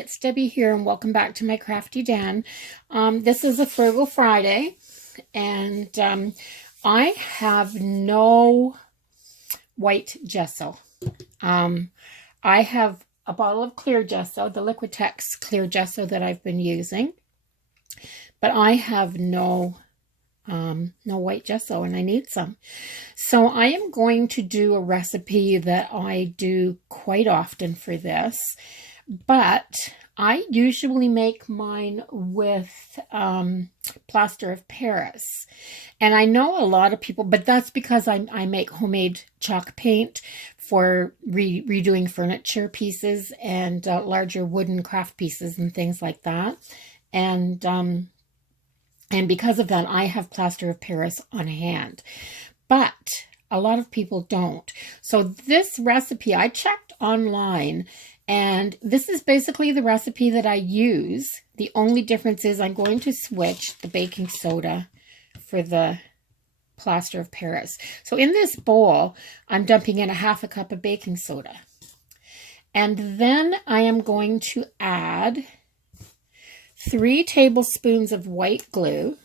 it's Debbie here, and welcome back to my Crafty Den. This is a Frugal Friday, and I have no white gesso. I have a bottle of clear gesso, the Liquitex clear gesso that I've been using, but I have no white gesso, and I need some. So I am going to do a recipe that I do quite often for this, but I usually make mine with plaster of Paris. And I know a lot of people, but that's because I make homemade chalk paint for redoing furniture pieces and larger wooden craft pieces and things like that. And because of that, I have plaster of Paris on hand. But a lot of people don't. So this recipe, I checked online, and this is basically the recipe that I use. The only difference is I'm going to switch the baking soda for the plaster of Paris. So in this bowl, I'm dumping in a half a cup of baking soda. And then I am going to add 3 tablespoons of white glue.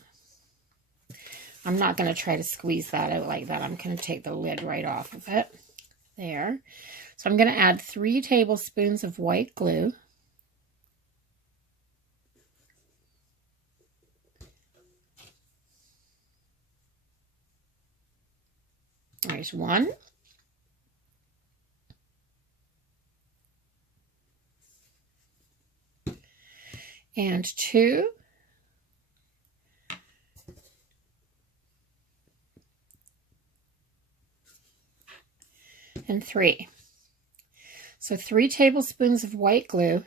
I'm not going to try to squeeze that out like that. I'm going to take the lid right off of it. There. So I'm going to add 3 tablespoons of white glue. There's 1. And 2. And 3. So 3 tablespoons of white glue.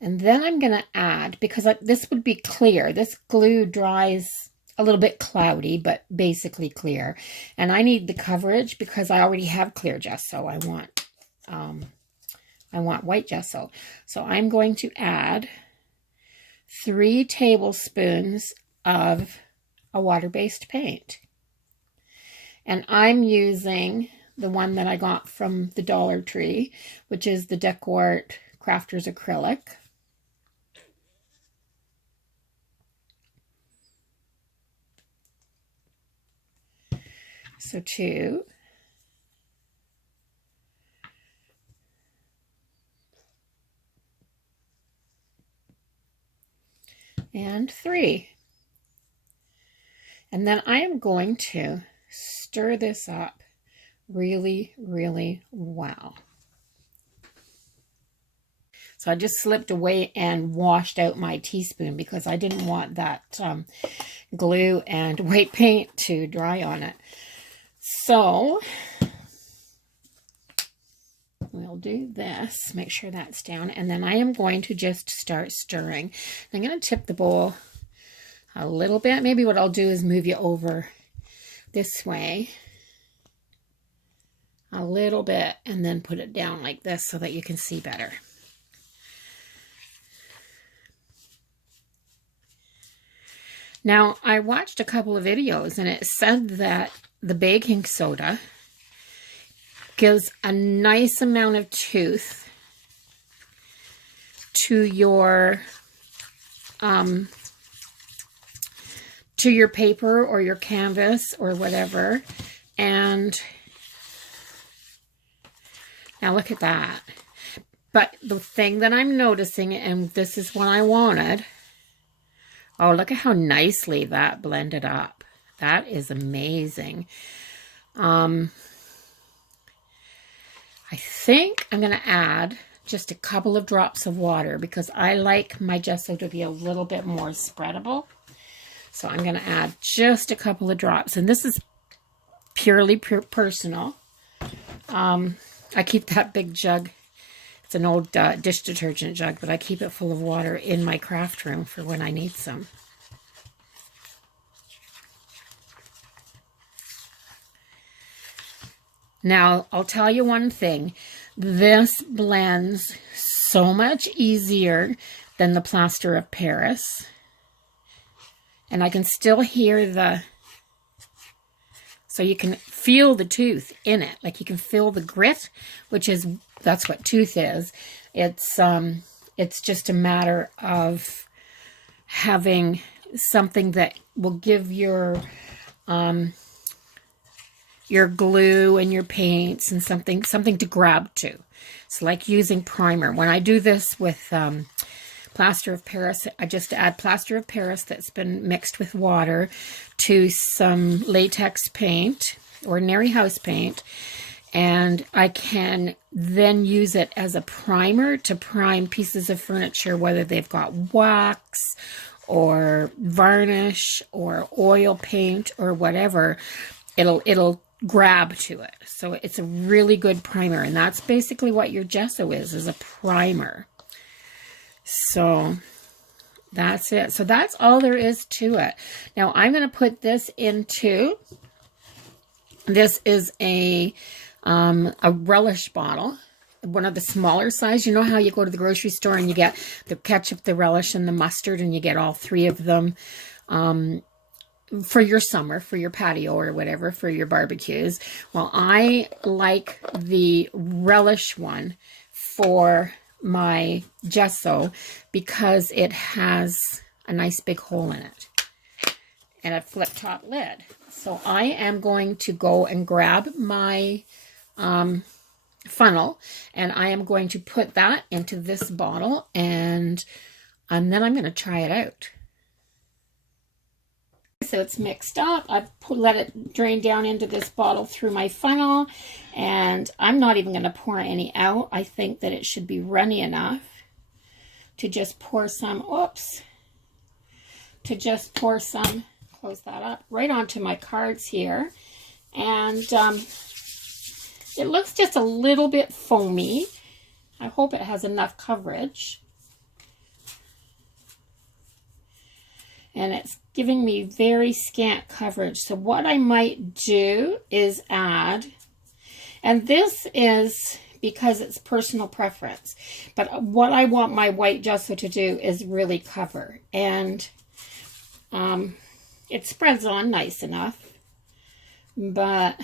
And then I'm going to add, because this would be clear. This glue dries a little bit cloudy, but basically clear. And I need the coverage because I already have clear gesso. I want white gesso. So I'm going to add 3 tablespoons of a water-based paint. And I'm using the one that I got from the Dollar Tree, which is the Decor Crafters Acrylic. So 2. And 3. And then I am going to stir this up really, really well. So I just slipped away and washed out my teaspoon because I didn't want that glue and white paint to dry on it. So we'll do this, make sure that's down, and then I am going to just start stirring. I'm going to tip the bowl a little bit. Maybe what I'll do is move you over this way a little bit and then put it down like this so that you can see better. Now, I watched a couple of videos and it said that the baking soda gives a nice amount of tooth to your paper or your canvas or whatever. And now look at that. But the thing that I'm noticing, and this is what I wanted, oh, look at how nicely that blended up. That is amazing. I think I'm going to add just a couple of drops of water because I like my gesso to be a little bit more spreadable. So I'm going to add just a couple of drops. And this is purely personal. I keep that big jug. It's an old dish detergent jug, but I keep it full of water in my craft room for when I need some. Now, I'll tell you one thing. This blends so much easier than the plaster of Paris. And I can still hear so you can feel the tooth in it. Like you can feel the grit, that's what tooth is. It's It's just a matter of having something that will give your glue and your paints and something to grab to. It's like using primer. When I do this with plaster of Paris, I just add plaster of Paris that's been mixed with water to some latex paint, ordinary house paint, and I can then use it as a primer to prime pieces of furniture, whether they've got wax or varnish or oil paint or whatever. It'll grab to it. So it's a really good primer, and that's basically what your gesso is a primer. So that's it. So that's all there is to it. Now I'm going to put this into, this is a relish bottle, one of the smaller size. You know how you go to the grocery store and you get the ketchup, the relish, and the mustard, and you get all three of them for your summer, for your patio or whatever, for your barbecues. Well, I like the relish one for my gesso because it has a nice big hole in it and a flip top lid. So I am going to go and grab my funnel, and I am going to put that into this bottle, and then I'm going to try it out. So it's mixed up. I've let it drain down into this bottle through my funnel, and I'm not even going to pour any out. I think that it should be runny enough to just pour some, close that up, right onto my cards here. And it looks just a little bit foamy. I hope it has enough coverage. And it's giving me very scant coverage. So what I might do is add, and this is because it's personal preference, but what I want my white gesso to do is really cover. And it spreads on nice enough, but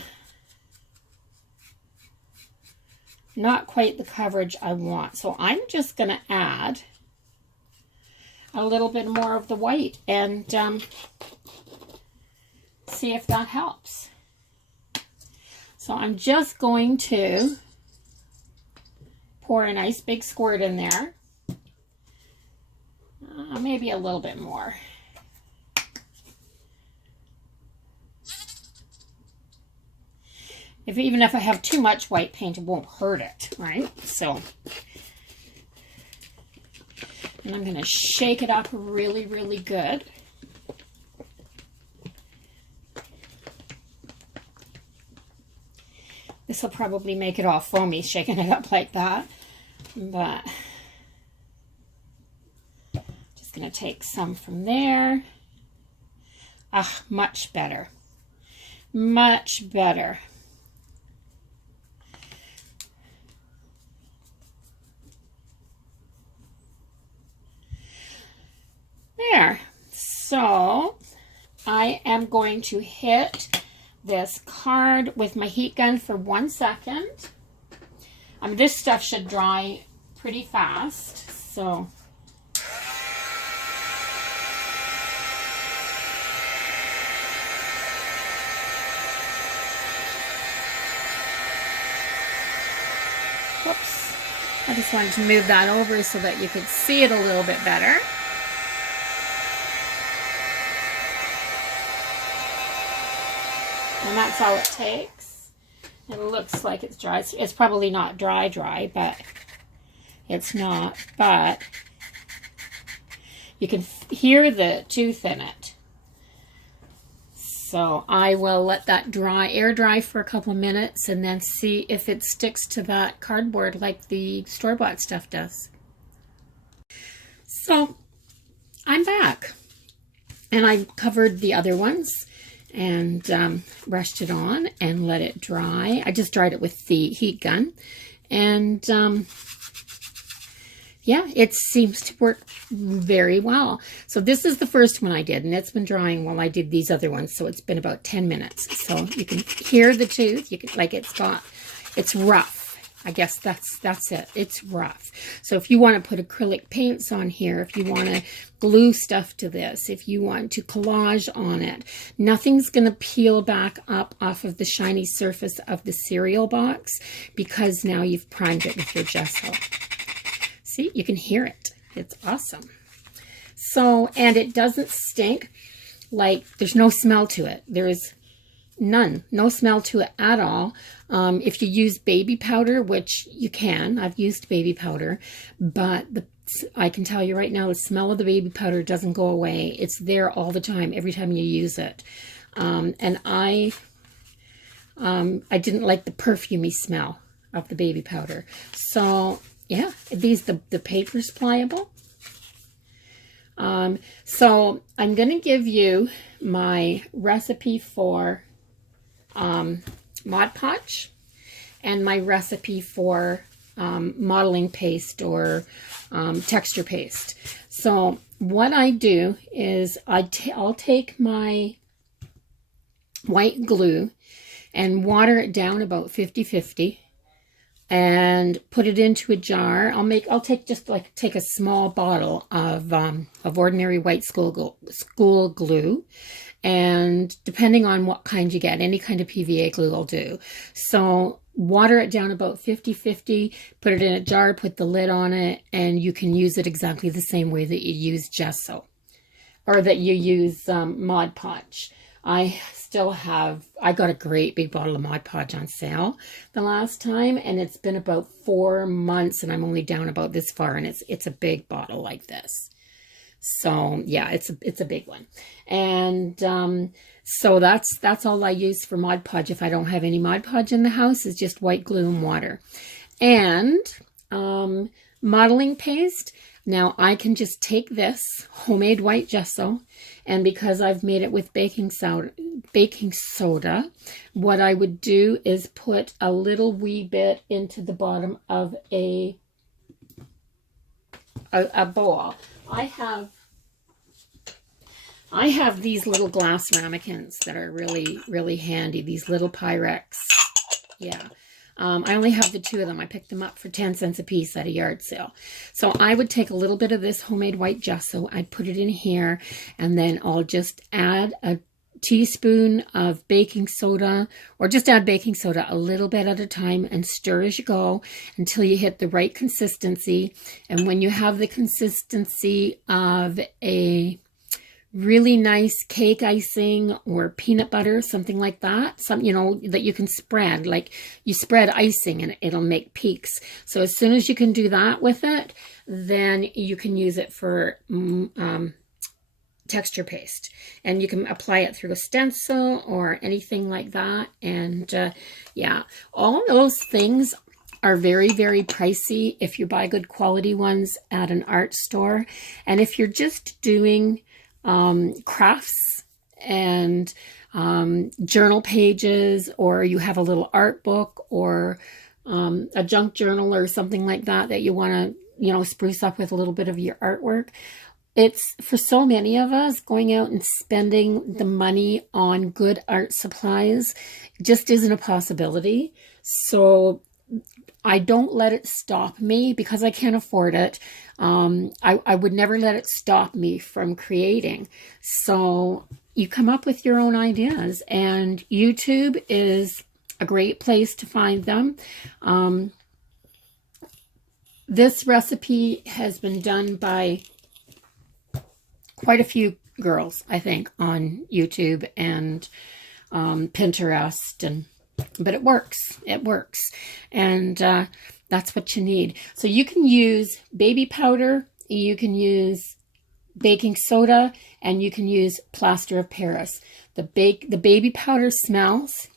not quite the coverage I want. So I'm just going to add a little bit more of the white and see if that helps. So I'm just going to pour a nice big squirt in there, maybe a little bit more. Even if I have too much white paint, it won't hurt it, right? So, and I'm going to shake it up really, really good. This will probably make it all foamy, shaking it up like that. But just going to take some from there. Ah, much better. Much better. There. So I am going to hit this card with my heat gun for 1 second. This stuff should dry pretty fast. So whoops. I just wanted to move that over so that you could see it a little bit better. And that's all it takes. It looks like it's dry. It's probably not dry, but it's not. But you can hear the tooth in it. So I will let that air dry for a couple of minutes, and then see if it sticks to that cardboard like the store-bought stuff does. So I'm back, and I covered the other ones and brushed it on and let it dry. I just dried it with the heat gun, and yeah, it seems to work very well. So this is the first one I did, and it's been drying while I did these other ones, so it's been about 10 minutes. So you can hear the tooth. You can, like, it's rough. I guess that's it. It's rough. So if you want to put acrylic paints on here, if you want to glue stuff to this, if you want to collage on it, nothing's going to peel back up off of the shiny surface of the cereal box because now you've primed it with your gesso. See, you can hear it. It's awesome. So, and it doesn't stink. Like, there's no smell to it. There is none, no smell to it at all. If you use baby powder, which you can, I've used baby powder, but I can tell you right now, the smell of the baby powder doesn't go away. It's there all the time, every time you use it. And I didn't like the perfumey smell of the baby powder. So yeah, the paper's pliable. So I'm going to give you my recipe for Mod Podge and my recipe for modeling paste or texture paste. So what I do is I'll take my white glue and water it down about 50-50 and put it into a jar. I'll take a small bottle of ordinary white school glue, and depending on what kind you get, any kind of PVA glue will do. So water it down about 50-50, put it in a jar, put the lid on it, and you can use it exactly the same way that you use gesso or that you use Mod Podge. I got a great big bottle of Mod Podge on sale the last time, and it's been about 4 months, and I'm only down about this far, and it's a big bottle like this. So yeah, it's a big one. And so that's all I use for Mod Podge. If I don't have any Mod Podge in the house, is just white glue and water. And modeling paste. Now I can just take this homemade white gesso, and because I've made it with baking soda, what I would do is put a little wee bit into the bottom of a bowl. I have these little glass ramekins that are really, really handy. These little Pyrex. Yeah. I only have the 2 of them. I picked them up for 10 cents a piece at a yard sale. So I would take a little bit of this homemade white gesso. I'd put it in here, and then I'll just add a teaspoon of baking soda, or just add baking soda a little bit at a time and stir as you go until you hit the right consistency. And when you have the consistency of a really nice cake icing or peanut butter, something like that, that you can spread, like you spread icing and it'll make peaks. So as soon as you can do that with it, then you can use it for texture paste, and you can apply it through a stencil or anything like that. And yeah, all those things are very, very pricey if you buy good quality ones at an art store. And if you're just doing crafts and journal pages, or you have a little art book or a junk journal or something like that you want to, spruce up with a little bit of your artwork, it's, for so many of us, going out and spending the money on good art supplies just isn't a possibility. So I don't let it stop me because I can't afford it. I would never let it stop me from creating. So you come up with your own ideas, and YouTube is a great place to find them. This recipe has been done by quite a few girls, I think, on YouTube and Pinterest, but it works. It works. And that's what you need. So you can use baby powder, you can use baking soda, and you can use plaster of Paris. The baby powder smells,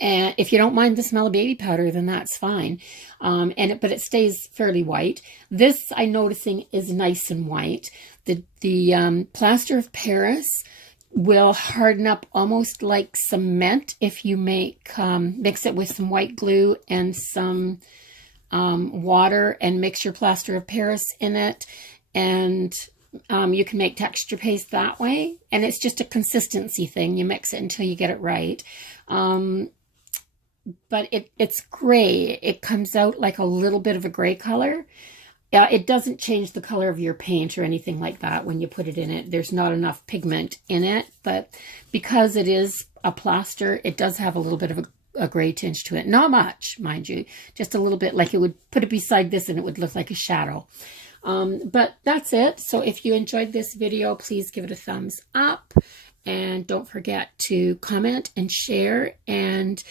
and if you don't mind the smell of baby powder, then that's fine. But it stays fairly white. This, I'm noticing, is nice and white. The plaster of Paris will harden up almost like cement if you mix it with some white glue and some water and mix your plaster of Paris in it. And you can make texture paste that way. And it's just a consistency thing. You mix it until you get it right. but it's gray. It comes out like a little bit of a gray color. It doesn't change the color of your paint or anything like that when you put it in it. There's not enough pigment in it, but because it is a plaster, it does have a little bit of a gray tinge to it. Not much, mind you, just a little bit, like it would put it beside this and it would look like a shadow. But that's it. So if you enjoyed this video, please give it a thumbs up. And don't forget to comment and share. And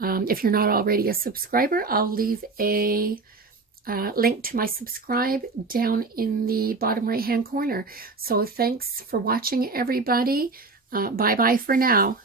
if you're not already a subscriber, I'll leave a link to my subscribe down in the bottom right hand corner. So thanks for watching, everybody. Bye bye for now.